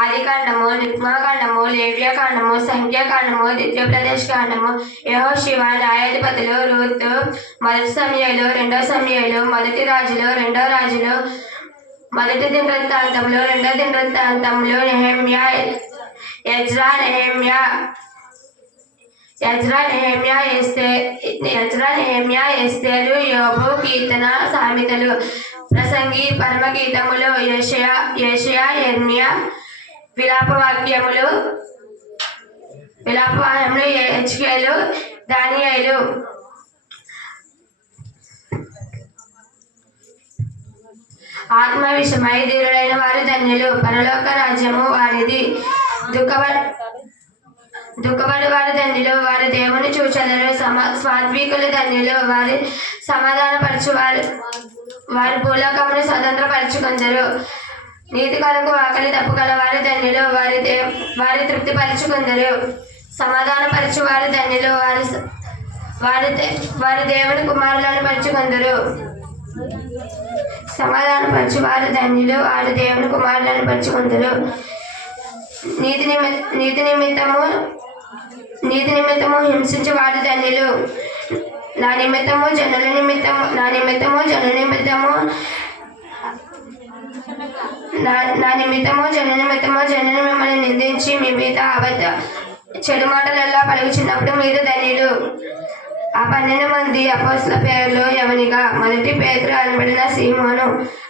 ఆదికాండము, నిర్గమకాండము, లేవ్యకాండము, సంఖ్యాకాండము, ద్వితీయోపదేశ కాండము, యెహోషువ, న్యాయాధిపతులు, రూతు, మొదటి సమూయేలు, రెండో సమూయేలు, మొదటి రాజులు, రెండో రాజులు, మొదటి దినవృత్తాంతములు, రెండో దినవృత్తాంతములు, నెహెమ్యా, ఎజ్రా, నెహెమ్యా, ఎస్తేరు, యోబు, కీర్తన, సామెతలు, ప్రసంగి, పరమగీతములు, యెషయా, యెర్మీయా, విలాపవాక్యములు, యెహెజ్కేలు, దానియేలు. ఆత్మ విషయమై ధీరులైన వారు ధన్యులు, పరలోక రాజ్యము వారిది. దుఃఖపడు వారు ధన్యులు, వారు దేవుని చూచెదరు. సాత్వికులు ధన్యులు, వారి సమాధానపరచువారు, వారి భూలోకమును స్వతంత్రపరచుకొందరు. నీతి కొరకు ఆకలి దప్పుగల వారు ధన్యులు, వారి తృప్తి పరచుకొందరు. సమాధానపరచువారు ధన్యులు, వారి దేవుని కుమారులను పరచుకొందరు. సమాధానపరచువారు ధన్యులు, వారు దేవుని కుమారులను పరచుకొందరు. నీతి నిమిత్తము హింసించు వారు ధన్యులు. నా నిమిత్తము జనుల నిమిత్తము జనులు మిమ్మల్ని నిందించి మీ మీద చెడు మాటలెల్లా పలుకుచున్నప్పుడు మీరు ధన్యులు. ఆ 12 మంది అపోస్తలుల పేర్లు ఎవనిగా, మొదటి పేతురు అనబడిన సీమోను,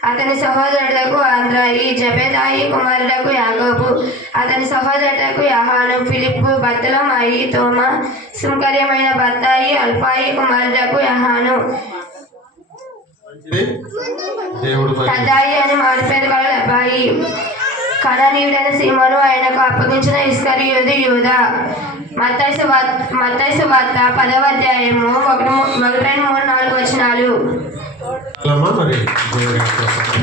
అతని సహోదరుడకు ఆంద్రాయి, జబెదాయి కుమారుడకు యాకోబు, అతని సహోదరుడకు యోహాను, ఫిలిప్పు, బర్తలోమాయి, తోమా, సుంకర్యమైన బత్తాయి, అల్ఫాయి కుమారుడకు యోహాను, తద్దాయి అని మారుపేరు గల లబ్బాయి, కనానీయుడైన సీమోను, ఆయనకు అప్పగించిన ఇస్కరియోతు యూదా. మత్తయి సువార్త 10వ అధ్యాయము 1, 2, 3, 4 వచనాలు.